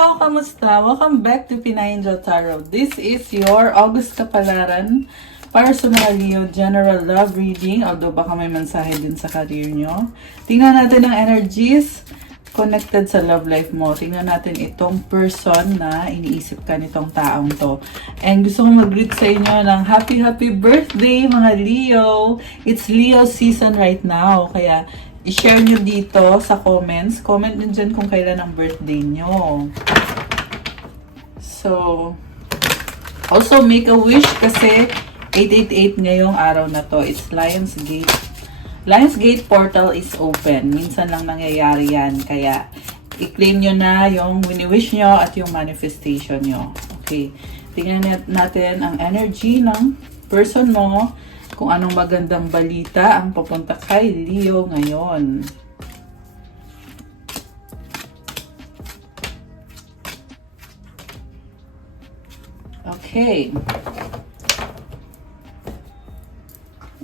Leo, kamusta? Welcome back to Pinay Angel Tarot. This is your August kapalaran para sa mga Leo general love reading. Although baka may mensahe din sa career nyo. Tingnan natin ang energies connected sa love life mo. Tingnan natin itong person na iniisip ka nitong taong to. And gusto kong mag-greet sa inyo ng happy birthday mga Leo. It's Leo season right now. Kaya i-share nyo dito sa comments. Comment din dyan kung kailan ang birthday nyo. So, also make a wish kasi 888 ngayong araw na to. It's Lionsgate. Lionsgate portal is open. Minsan lang nangyayari yan. Kaya, i-claim nyo na yung wini-wish nyo at yung manifestation nyo. Okay. Tingnan natin ang energy ng person mo. Kung anong magandang balita ang papunta kay Leo ngayon. Okay.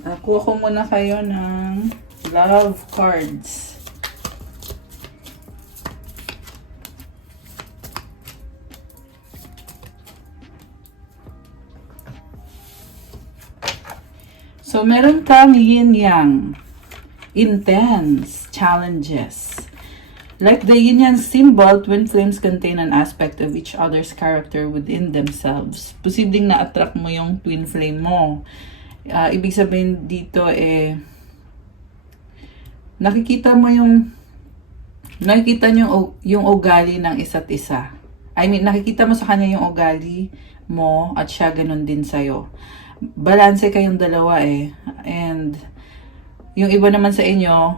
Nakuha ko muna kayo ng love cards. So, meron kang yin-yang, intense, challenges. Like the yin-yang symbol, twin flames contain an aspect of each other's character within themselves. Posibleng na-attract mo yung twin flame mo. Ibig sabihin dito nakikita nyo yung ugali ng isa't isa. I mean, nakikita mo sa kanya yung ugali mo at siya ganun din sa'yo. Balanse kayong dalawa and yung iba naman sa inyo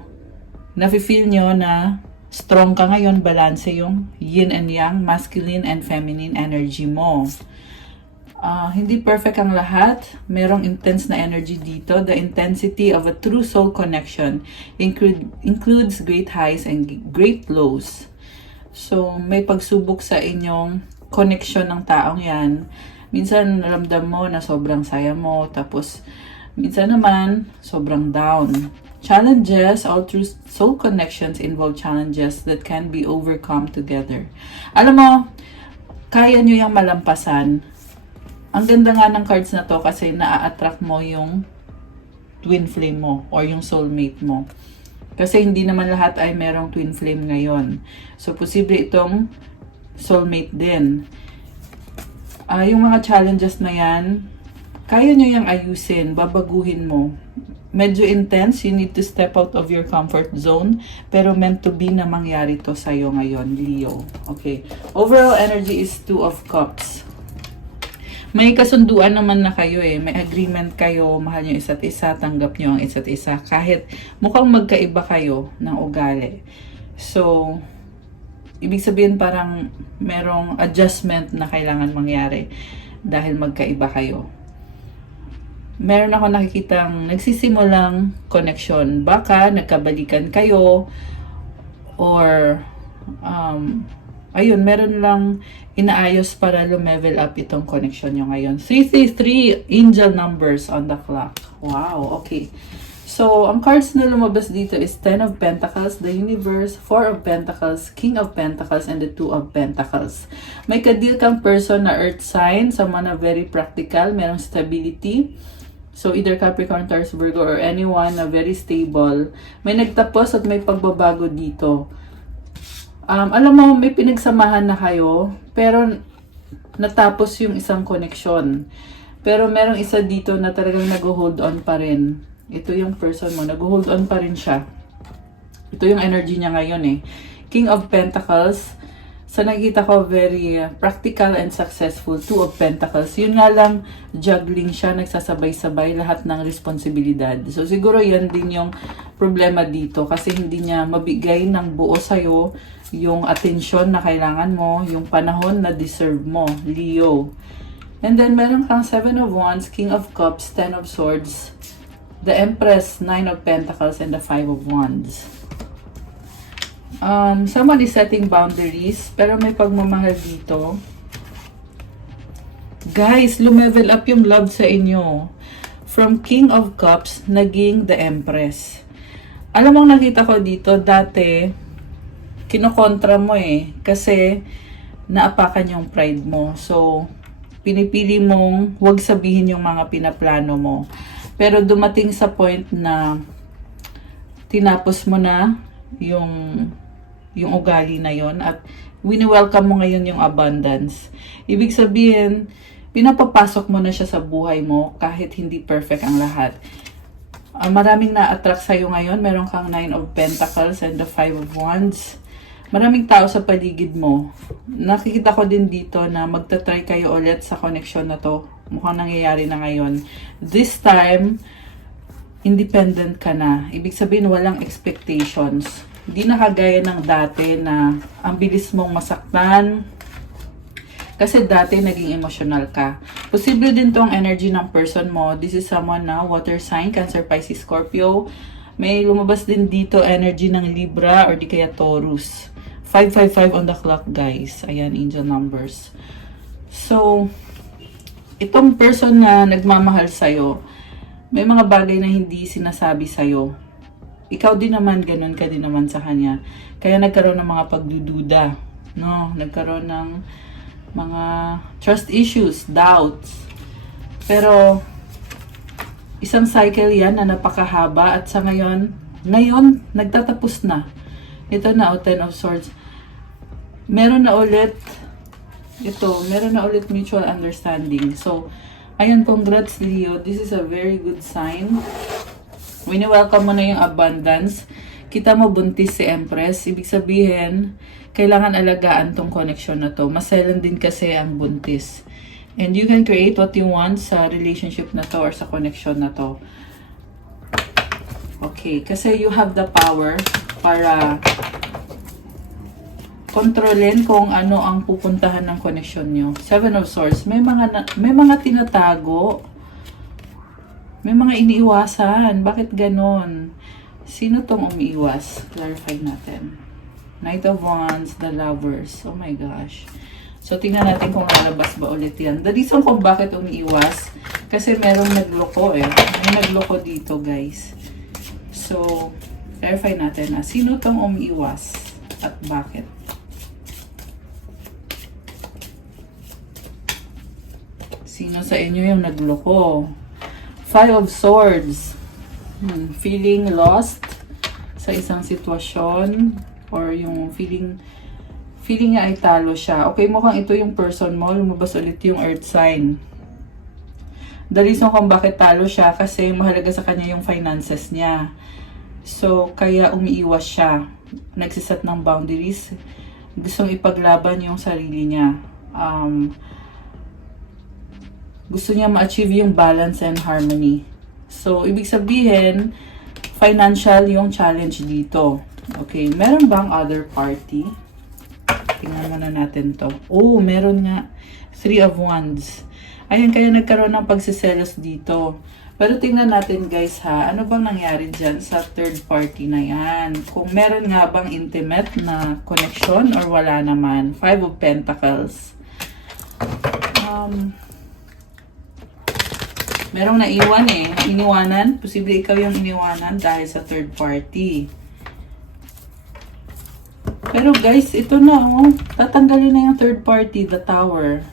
nafe-feel nyo na strong ka ngayon, balanse yung yin and yang, masculine and feminine energy mo. Hindi perfect ang lahat. Merong intense na energy dito. The intensity of a true soul connection includes great highs and great lows. So may pagsubok sa inyong connection ng taong yan. Minsan ramdam mo na sobrang saya mo, tapos minsan naman sobrang down. Challenges, all true soul connections involve challenges that can be overcome together. Alam mo, kaya nyo yung malampasan. Ang ganda nga ng cards na to kasi na-attract mo yung twin flame mo or yung soulmate mo. Kasi hindi naman lahat ay merong twin flame ngayon. So, posible itong soulmate din. Yung mga challenges na yan, kaya nyo yung ayusin, babaguhin mo. Medyo intense, you need to step out of your comfort zone, pero meant to be na mangyari to sa'yo ngayon, Leo. Okay. Overall energy is 2 of Cups. May kasunduan naman na kayo may agreement kayo, mahal nyo isa't isa, tanggap nyo ang isa't isa, kahit mukhang magkaiba kayo ng ugali. So, ibig sabihin parang merong adjustment na kailangan mangyari dahil magkaiba kayo. Meron ako nakikitang nagsisimulang connection. Baka nagkabalikan kayo or ayun, meron lang inaayos para lumevel up itong connection nyo ngayon. 333 angel numbers on the clock. Wow, okay. So, ang cards na lumabas dito is 10 of Pentacles, the Universe, 4 of Pentacles, King of Pentacles, and the 2 of Pentacles. May kadil kang person na earth sign, someone na very practical, merong stability. So, either Capricorn, Taurus, Virgo, or anyone na very stable. May nagtapos at may pagbabago dito. Alam mo, may pinagsamahan na kayo, pero natapos yung isang connection. Pero merong isa dito na talagang nag-hold on pa rin. Ito yung person mo, nag-hold on pa rin siya. Ito yung energy niya ngayon King of Pentacles, sa nakita ko, very practical and successful. 2 of Pentacles. Yun nga lang, juggling siya, nagsasabay-sabay lahat ng responsibilidad. So, siguro yan din yung problema dito kasi hindi niya mabigay ng buo sa'yo yung atensyon na kailangan mo, yung panahon na deserve mo, Leo. And then, meron kang 7 of Wands, King of Cups, 10 of Swords, the Empress, 9 of Pentacles, and the 5 of Wands. Someone is setting boundaries, pero may pagmamahal dito. Guys, lumevel up yung love sa inyo. From King of Cups, naging the Empress. Alam mo, nakita ko dito, dati, kinokontra mo kasi naapakan yung pride mo. So, pinipili mong huwag sabihin yung mga pinaplano mo. Pero dumating sa point na tinapos mo na yung ugali na yon at wini-welcome mo ngayon yung abundance. Ibig sabihin, pinapapasok mo na siya sa buhay mo kahit hindi perfect ang lahat. Maraming na-attract sa'yo ngayon. Meron kang 9 of Pentacles and the 5 of Wands. Maraming tao sa paligid mo. Nakikita ko din dito na magta-try kayo ulit sa connection na to. Mukhang nangyayari na ngayon. This time, independent ka na. Ibig sabihin, walang expectations. Hindi na kagaya ng dati na ang bilis mong masaktan. Kasi dati naging emotional ka. Posible din tong energy ng person mo. This is someone na water sign, Cancer, Pisces, Scorpio. May lumabas din dito energy ng Libra or di kaya Taurus. 555 on the clock, guys. Ayan, angel numbers. So, itong person na nagmamahal sa'yo, may mga bagay na hindi sinasabi sa'yo. Ikaw din naman, ganun ka din naman sa kanya. Kaya nagkaroon ng mga pagdududa. No? Nagkaroon ng mga trust issues, doubts. Pero, isang cycle yan na napakahaba at sa ngayon, nagtatapos na. Ito na, 10 of Swords. Meron na ulit mutual understanding. So, ayun, congrats Leo. This is a very good sign. Wini-welcome mo na yung abundance. Kita mo buntis si Empress. Ibig sabihin, kailangan alagaan tong connection na to. Maselan din kasi ang buntis. And you can create what you want sa relationship na to or sa connection na to. Okay, kasi you have the power para kontrolin kung ano ang pupuntahan ng connection nyo. 7 of Swords. May mga tinatago. May mga iniiwasan. Bakit ganon? Sino tong umiiwas? Clarify natin. Knight of Wands, the Lovers. Oh my gosh. So, tingnan natin kung lalabas ba ulit yan. The reason kung bakit umiiwas, kasi merong nagloko eh. May nagloko dito, guys. So, verify natin na sino tong umiiwas at bakit. Sino sa inyo yung nagloko? 5 of Swords. Feeling lost sa isang sitwasyon or yung feeling niya ay talo siya. Okay, mukhang ito yung person mo. Lumabas ulit yung earth sign. The reason kung bakit talo siya kasi mahalaga sa kanya yung finances niya. So, kaya umiiwas siya. Nagsiset ng boundaries. Gustong ipaglaban yung sarili niya. Gusto niya ma-achieve yung balance and harmony. So, ibig sabihin, financial yung challenge dito. Okay, meron bang other party? Tingnan muna natin to. Oh, meron nga. 3 of Wands. Ayan, kaya nagkaroon ng pagsiselos dito. Pero tingnan natin guys ha, ano bang nangyari dyan sa third party na yan? Kung meron nga bang intimate na connection or wala naman. 5 of Pentacles. Merong naiwan eh. Iniwanan. Posible ikaw yung iniwanan dahil sa third party. Pero guys, ito na oh. Tatanggalin na yung third party, the Tower.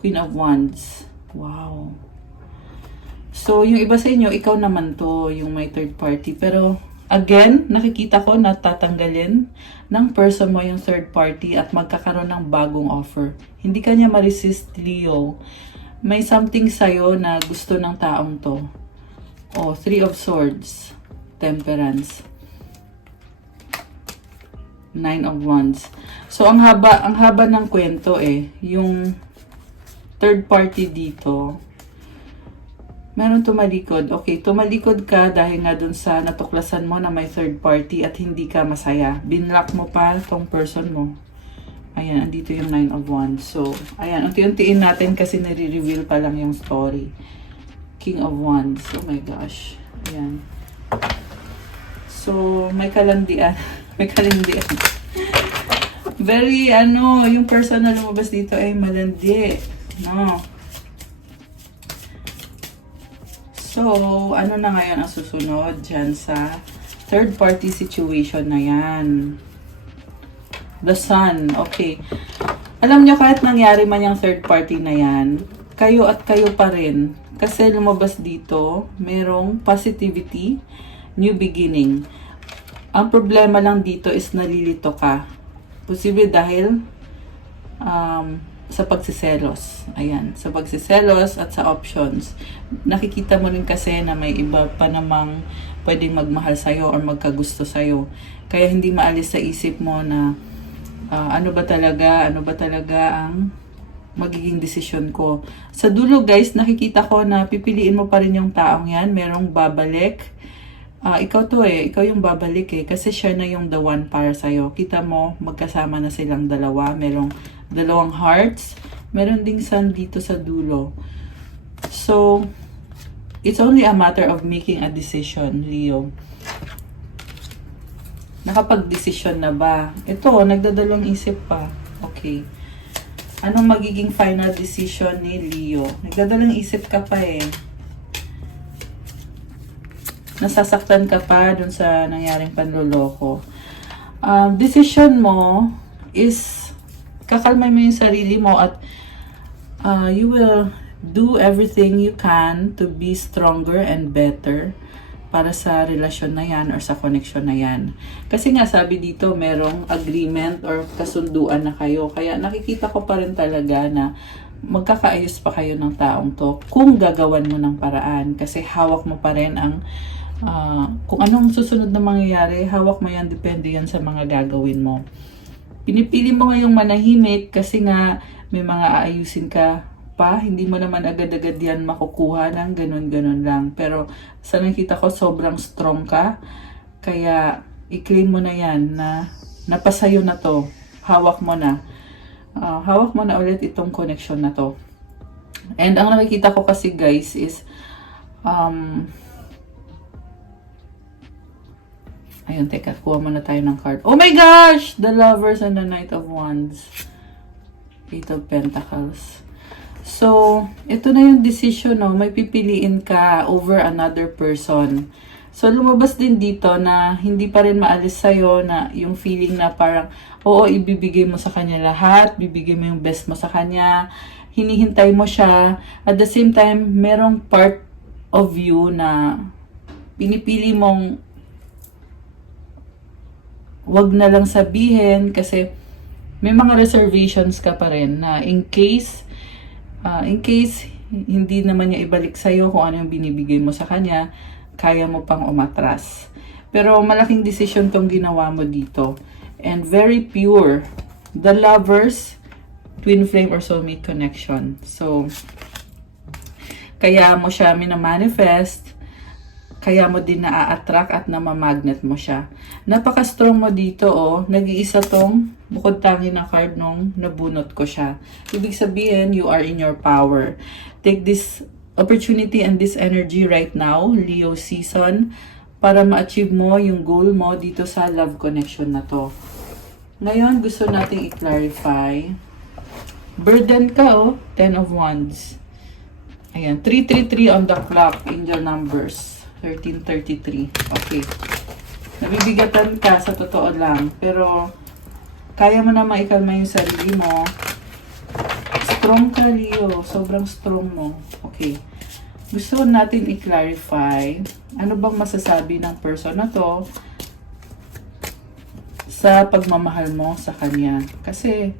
Queen of Wands. Wow. So, yung iba sa inyo, ikaw naman to, yung may third party. Pero, again, nakikita ko na tatanggalin ng person mo yung third party at magkakaroon ng bagong offer. Hindi ka niya ma-resist, Leo. May something sa'yo na gusto ng taong to. Oh, 3 of Swords. Temperance. 9 of Wands. So, ang haba ng kwento eh. Yung third party dito, meron tumalikod. Okay, tumalikod ka dahil nga dun sa natuklasan mo na may third party at hindi ka masaya. Binlock mo pa tong person mo. Ayan, andito yung 9 of Wands. So, ayan, unti-untiin natin kasi nare-reveal pa lang yung story. King of Wands. Oh my gosh. Ayan. So, may kalandian. May kalandian. Very, yung person na lumabas dito ay malandi. No. So, ano na ngayon ang susunod dyan sa third party situation na yan? The Sun. Okay. Alam nyo, kahit nangyari man yung third party na yan, kayo at kayo pa rin. Kasi lumabas dito, merong positivity, new beginning. Ang problema lang dito is nalilito ka. Posible dahil sa pagsiselos. Ayan, sa pagsiselos at sa options. Nakikita mo rin kasi na may iba pa namang pwedeng magmahal sa'yo or magkagusto sa'yo. Kaya hindi maalis sa isip mo na ano ba talaga ang magiging desisyon ko. Sa dulo guys, nakikita ko na pipiliin mo pa rin yung taong yan. Merong babalik. Ikaw to ikaw yung babalik kasi siya na yung the one para sa'yo. Kita mo, magkasama na silang dalawa. Merong dalawang hearts. Meron ding sun dito sa dulo. So, it's only a matter of making a decision, Leo. Nakapag-desisyon na ba? Ito, nagdadalawang isip pa. Okay. Anong magiging final decision ni Leo? Nagdadalawang isip ka pa Nasasaktan ka pa dun sa nangyaring panloloko. Decision mo is kakalmay mo yung sarili mo at you will do everything you can to be stronger and better para sa relasyon na yan or sa connection na yan. Kasi nga sabi dito merong agreement or kasunduan na kayo. Kaya nakikita ko pa rin talaga na magkakaayos pa kayo ng taong to kung gagawan mo ng paraan. Kasi hawak mo pa rin ang kung anong susunod na mangyayari, hawak mo yan, depende yan sa mga gagawin mo. Pinipili mo ngayong manahimik kasi nga may mga aayusin ka pa, hindi mo naman agad-agad yan makukuha ng ganun-ganun lang. Pero sa nakita ko, sobrang strong ka. Kaya i-claim mo na yan na napasayo na to. Hawak mo na. Hawak mo na ulit itong connection na to. And ang nakikita ko kasi guys is ayun, teka, kuha muna tayo ng card. Oh my gosh! The Lovers and the Knight of Wands. Eight of Pentacles. So, ito na yung decision, no? May pipiliin ka over another person. So, lumabas din dito na hindi pa rin maalis sa'yo na yung feeling na parang, oo, ibibigay mo sa kanya lahat, bibigay mo yung best mo sa kanya, hinihintay mo siya. At the same time, merong part of you na pinipili mong wag na lang sabihin kasi may mga reservations ka pa rin na in case hindi naman niya ibalik sa'yo kung ano yung binibigay mo sa kanya, kaya mo pang umatras. Pero malaking decision tong ginawa mo dito. And very pure. The Lovers, twin flame or soulmate connection. So, kaya mo siya minamanifest, kaya mo din na-attract at namamagnet mo siya. Napaka-strong mo dito, Nag-iisa tong bukod tangi na card nung nabunot ko siya. Ibig sabihin, you are in your power. Take this opportunity and this energy right now, Leo season, para ma-achieve mo yung goal mo dito sa love connection na to. Ngayon, gusto nating i-clarify. Burden ka, 10 of Wands. Ayan, 333 on the clock, angel numbers. 1333. Okay. Nabibigatan ka sa totoo lang. Pero, kaya mo na maikalma yung sarili mo. Strong ka, Leo. Sobrang strong mo. Okay. Gusto natin i-clarify ano bang masasabi ng person na to sa pagmamahal mo sa kanya. Kasi,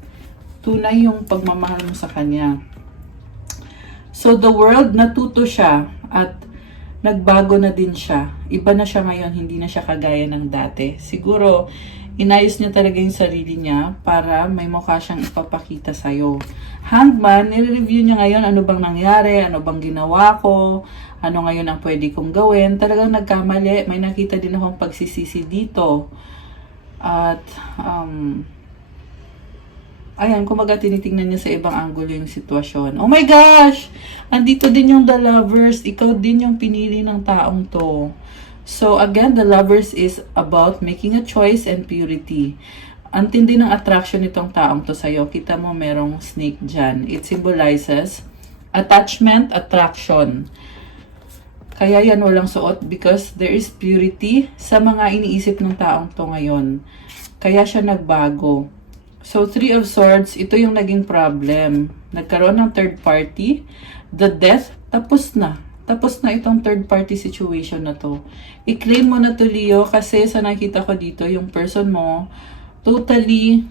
tunay yung pagmamahal mo sa kanya. So, the world, natuto siya at nagbago na din siya. Iba na siya ngayon, hindi na siya kagaya ng dati. Siguro, inayos niya talaga yung sarili niya para may mukha siyang ipapakita sa'yo. Hangman, nire-review niya ngayon ano bang nangyari, ano bang ginawa ko, ano ngayon ang pwede kong gawin. Talagang nagkamali. May nakita din akong pagsisisi dito. At, ayan, kumbaga tinitingnan niya sa ibang angulo yung sitwasyon. Oh my gosh! Andito din yung The Lovers. Ikaw din yung pinili ng taong to. So again, The Lovers is about making a choice and purity. Ang tindi ng attraction nitong taong to sa'yo. Kita mo merong snake dyan. It symbolizes attachment, attraction. Kaya yan walang suot because there is purity sa mga iniisip ng taong to ngayon. Kaya siya nagbago. So, Three of Swords, ito yung naging problem. Nagkaroon ng third party, the death, tapos na. Tapos na itong third party situation na to. I-claim mo na to, Leo, kasi sa nakita ko dito, yung person mo, totally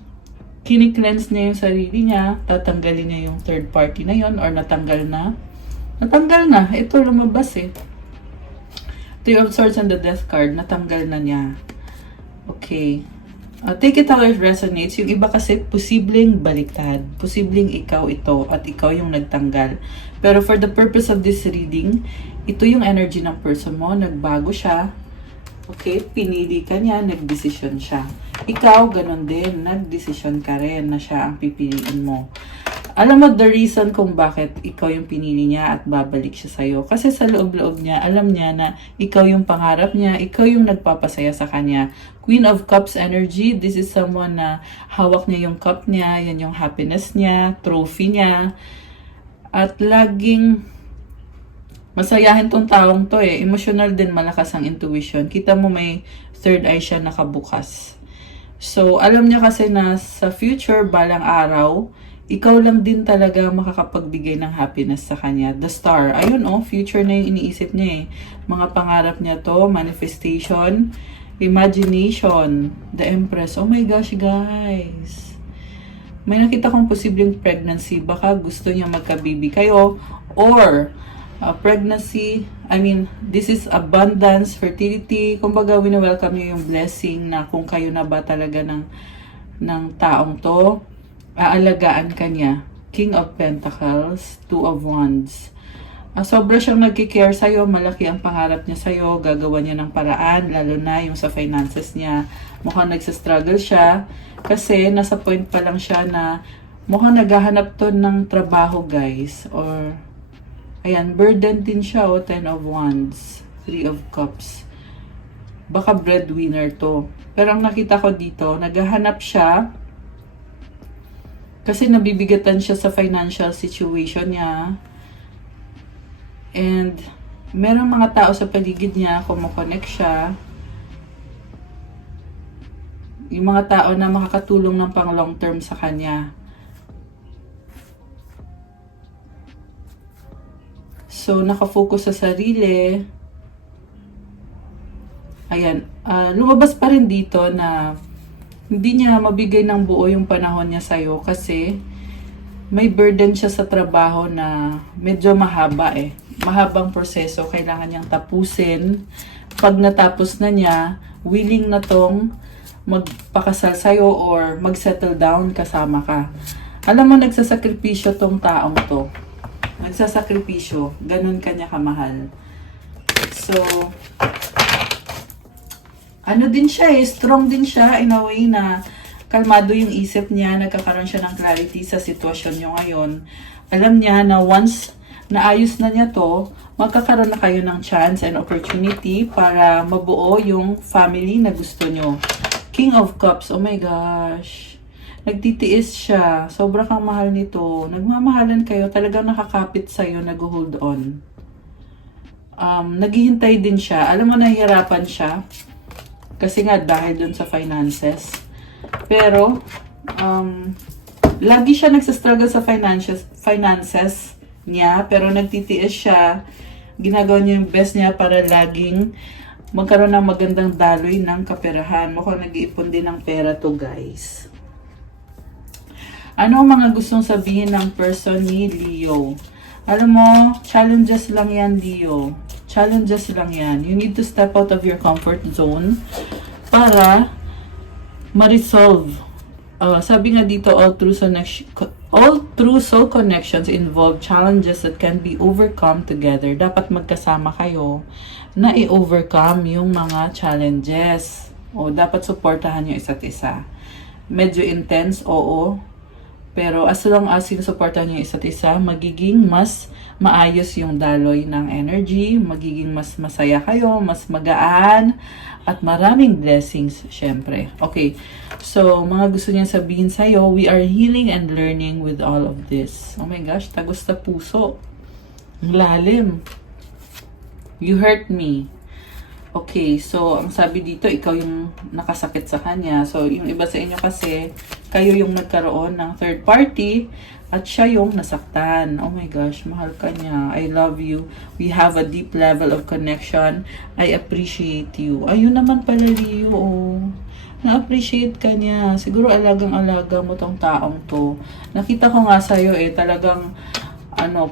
kini-cleanse niya yung sarili niya, tatanggalin niya yung third party na yon or natanggal na. Natanggal na. Ito lumabas eh. Three of Swords and the Death card, natanggal na niya. Okay. Take it how it resonates. Yung iba kasi, posibleng baliktad. Posibleng ikaw ito at ikaw yung nagtanggal. Pero for the purpose of this reading, ito yung energy ng person mo. Nagbago siya. Okay? Pinili ka niya, nagdesisyon siya. Ikaw, ganun din. Nagdesisyon ka rin na siya ang pipiliin mo. Alam mo the reason kung bakit ikaw yung pinili niya at babalik siya sa'yo. Kasi sa loob-loob niya, alam niya na ikaw yung pangarap niya, ikaw yung nagpapasaya sa kanya. Queen of Cups energy, this is someone na hawak niya yung cup niya, yan yung happiness niya, trophy niya. At laging masayahin tong taong to eh. Emotional din, malakas ang intuition. Kita mo may third eye siya nakabukas. So, alam niya kasi na sa future, balang araw, ikaw lang din talaga makakapagbigay ng happiness sa kanya. The Star. Ayun oh, future na yung iniisip niya eh. Mga pangarap niya to, manifestation, imagination, the Empress. Oh my gosh, guys. May nakita kong posibleng pregnancy. Baka gusto niya magka-baby kayo. Or, pregnancy, I mean, this is abundance, fertility. Kumbaga, wina-welcome niyo yung blessing na kung kayo na ba talaga ng taong to, aalagaan ka niya. King of Pentacles, Two of Wands. Sobra siyang nagkikare sa'yo, malaki ang pangarap niya sa'yo, gagawa niya ng paraan, lalo na yung sa finances niya. Mukhang nagsastruggle siya, kasi nasa point pa lang siya na mukhang naghahanap to ng trabaho, guys. Or, ayan, burden din siya, oh, Ten of Wands, Three of Cups. Baka breadwinner to. Pero ang nakita ko dito, naghahanap siya, kasi nabibigatan siya sa financial situation niya. And, merong mga tao sa paligid niya, kumokonek siya. Yung mga tao na makakatulong ng pang long term sa kanya. So, nakafocus sa sarili. Ayan, lumabas pa rin dito na hindi niya mabigay ng buo yung panahon niya sa'yo kasi may burden siya sa trabaho na medyo mahaba eh. Mahabang proseso, kailangan niyang tapusin. Pag natapos na niya, willing na tong magpakasal sa'yo or mag-settle down kasama ka. Alam mo, nagsasakripisyo tong taong to. Nagsasakripisyo. Ganun kanya kamahal. So, ano din siya eh, strong din siya in a way na kalmado yung isip niya, nagkakaroon siya ng clarity sa sitwasyon niyo ngayon. Alam niya na once naayos na niya to, magkakaroon na kayo ng chance and opportunity para mabuo yung family na gusto niyo. King of Cups, oh my gosh. Nagtitiis siya, sobra kang mahal nito. Nagmamahalan kayo, talagang nakakapit sa'yo, nag-hold on. Naghihintay din siya, alam mo nahihirapan siya. Kasi nga dahil dun sa finances. Pero, lagi siya nagsastruggle sa finances niya. Pero nagtitiis siya. Ginagawa niya yung best niya para laging magkaroon ng magandang daloy ng kaperahan. Mukhang nag-iipon din ng pera to, guys. Ano ang mga gustong sabihin ng person ni Leo? Alam mo, challenges lang yan, Leo. Challenges lang yan. You need to step out of your comfort zone para ma-resolve. Sabi nga dito, all true soul connections involve challenges that can be overcome together. Dapat magkasama kayo na i-overcome yung mga challenges. O dapat supportahan yung isa't isa. Medyo intense, oo. Pero as long as sinusuportahan niyo isa't isa, magiging mas maayos yung daloy ng energy, magiging mas masaya kayo, mas magaan, at maraming blessings, syempre. Okay, so mga gusto niya sabihin sa'yo, we are healing and learning with all of this. Oh my gosh, tagos na puso. Ang lalim. You hurt me. Okay, so ang sabi dito, ikaw yung nakasakit sa kanya. So yung iba sa inyo kasi, kayo yung nagkaroon ng third party at siya yung nasaktan. Oh my gosh, mahal ka niya. I love you. We have a deep level of connection. I appreciate you. Ayun naman pala, Leo. Oh. Na-appreciate ka niya. Siguro alagang-alaga mo tong taong to. Nakita ko nga sa'yo talagang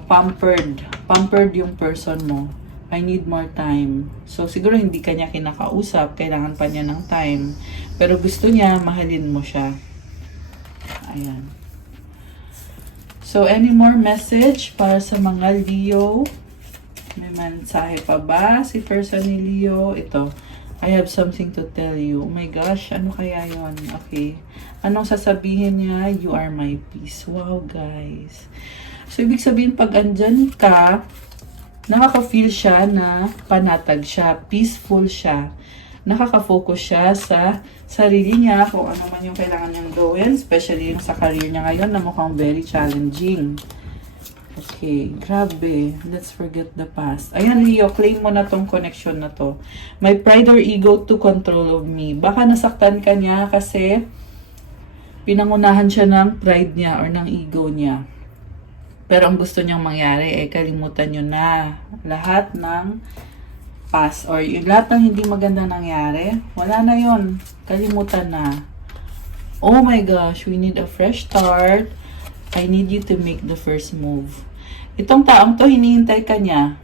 pampered. Pampered yung person mo. I need more time. So, siguro hindi ka niya kinakausap. Kailangan pa niya ng time. Pero gusto niya, mahalin mo siya. Ayan. So, any more message para sa mga Leo? May mensahe pa ba si person ni Leo? Ito. I have something to tell you. Oh my gosh, ano kaya yon? Okay. Anong sasabihin niya? You are my peace. Wow, guys. So, ibig sabihin, pag andyan ka, nakaka-feel siya na panatag siya, peaceful siya. Nakaka-focus siya sa sarili niya, kung ano man yung kailangan niyang gawin, especially yung sa career niya ngayon na mukhang very challenging. Okay, grabe. Let's forget the past. Ayan, Leo, claim mo na tong connection na to. My pride or ego to control of me. Baka nasaktan ka niya kasi pinangunahan siya ng pride niya or ng ego niya. Pero ang gusto niyang mangyari kalimutan niyo na lahat ng past or yung lahat ng hindi maganda nangyari. Wala na yon. Kalimutan na. Oh my gosh, we need a fresh start. I need you to make the first move. Itong taong to, hinihintay ka niya.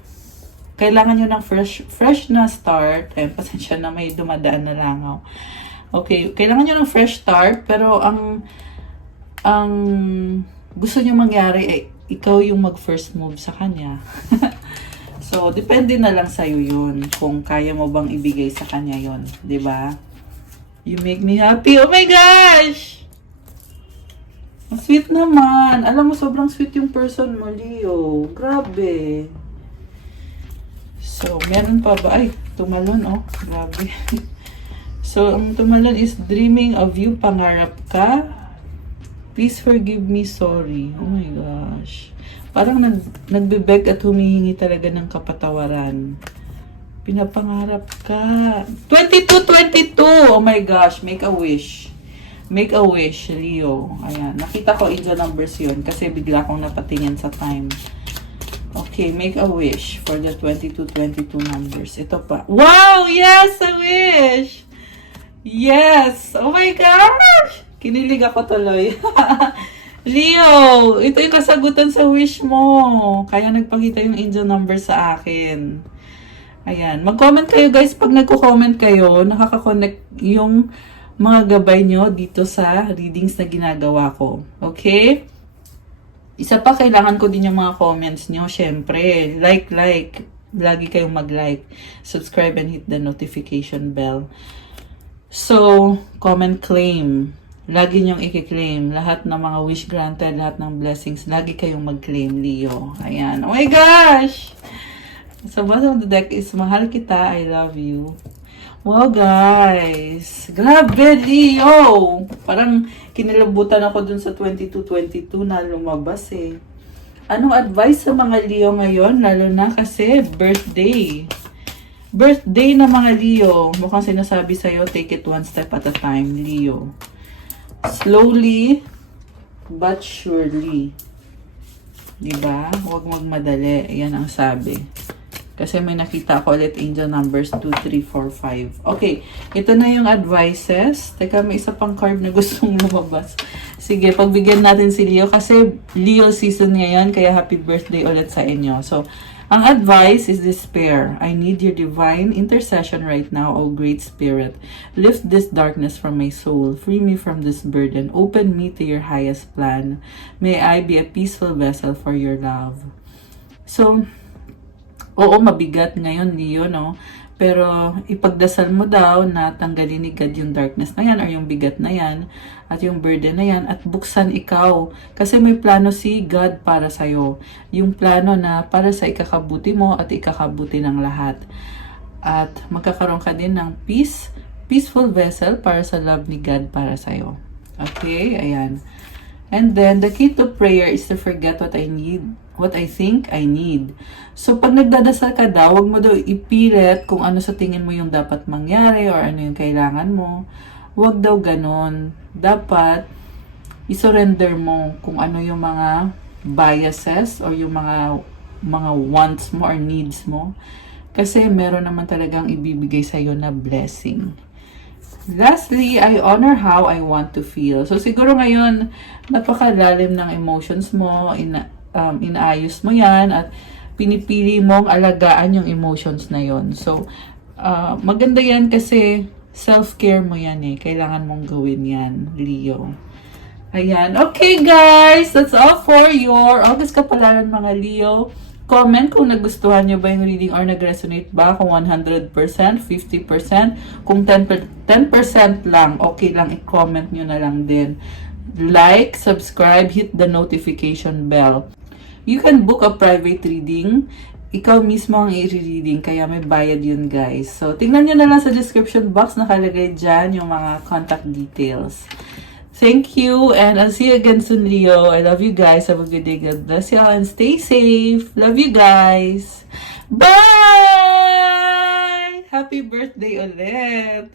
Kailangan nyo ng fresh na start. Pasensya na may dumadaan na langaw. Okay, kailangan nyo ng fresh start, pero ang gusto nyo mangyari ikaw yung mag-first move sa kanya. So, depende na lang sa'yo yun. Kung kaya mo bang ibigay sa kanya yun. 'Di ba? You make me happy. Oh my gosh! Sweet naman. Alam mo, sobrang sweet yung person mo, Leo. Grabe. So, meron pa ba? Ay, tumalon, oh. Grabe. So, ang tumalon is dreaming of you. Pangarap ka. Please forgive me, sorry. Oh my gosh. Parang nagbibeg at humihingi talaga ng kapatawaran. Pinapangarap ka. 22. Oh my gosh. Make a wish. Make a wish, Leo. Ayan. Nakita ko angel numbers yun kasi bigla akong napatingin sa time. Okay, make a wish for the 22 numbers. Ito pa. Wow! Yes! A wish! Yes! Oh my gosh! Kinilig ako tuloy. Leo! Ito yung kasagutan sa wish mo. Kaya nagpakita yung angel number sa akin. Ayan. Mag-comment kayo, guys. Pag nagko-comment kayo, nakaka-connect yung mga gabay nyo dito sa readings na ginagawa ko. Okay? Isa pa, kailangan ko din yung mga comments nyo. Syempre, like. Lagi kayong mag-like. Subscribe and hit the notification bell. So, comment claim. Lagi nyong i-claim. Lahat ng mga wish granted, lahat ng blessings, lagi kayong mag-claim, Leo. Ayan. Oh my gosh! So, bottom of the deck is, mahal kita, I love you. Wow, guys. Grabe, Leo. Parang kinilabutan ako dun sa 22 na lumabas Anong advice sa mga Leo ngayon? Lalo na kasi birthday. Birthday na mga Leo. Mukhang sinasabi sa'yo, take it one step at a time, Leo. Slowly, but surely. Diba? Huwag magmadali. Yan ang sabi. Kasi may nakita ako ulit angel numbers 2, 3, 4, 5. Okay, ito na yung advices. Teka, may isa pang card na gustong lumabas. Sige, pagbigyan natin si Leo kasi Leo season ngayon, kaya happy birthday ulit sa inyo. So, ang advice is this pair. I need your divine intercession right now, O Great Spirit. Lift this darkness from my soul. Free me from this burden. Open me to your highest plan. May I be a peaceful vessel for your love. So, oo, mabigat ngayon, Leo, no? Pero ipagdasal mo daw na tanggalin ni God yung darkness na yan or yung bigat na yan at yung burden na yan at buksan ikaw. Kasi may plano si God para sa'yo. Yung plano na para sa ikakabuti mo at ikakabuti ng lahat. At magkakaroon ka din ng peaceful vessel para sa love ni God para sa'yo. Okay, ayan. And then, the key to prayer is to forget what I need, what I think I need. So, pag nagdadasal ka daw, wag mo daw ipilit kung ano sa tingin mo yung dapat mangyari or ano yung kailangan mo. Wag daw ganon. Dapat, isurrender mo kung ano yung mga biases or yung mga wants mo or needs mo. Kasi meron naman talagang ibibigay sa'yo na blessing. Lastly, I honor how I want to feel. So, siguro ngayon, napakalalim ng emotions mo, inaayos mo yan, at pinipili mong alagaan yung emotions na yon. So, maganda yan kasi self-care mo yan eh. Kailangan mong gawin yan, Leo. Ayan. Okay, guys. That's all for your August Kapalaran, mga Leo. Comment kung nagustuhan nyo ba yung reading or nag-resonate ba, kung 100%, 50%, kung 10% lang, okay lang, i-comment nyo na lang din. Like, subscribe, hit the notification bell. You can book a private reading. Ikaw mismo ang i-reading, kaya may bayad yun, guys. So, tingnan nyo na lang sa description box, nakalagay dyan yung mga contact details. Thank you, and I'll see you again soon, Leo. I love you guys. Have a good day. God bless you all, and stay safe. Love you guys. Bye! Happy birthday ulit!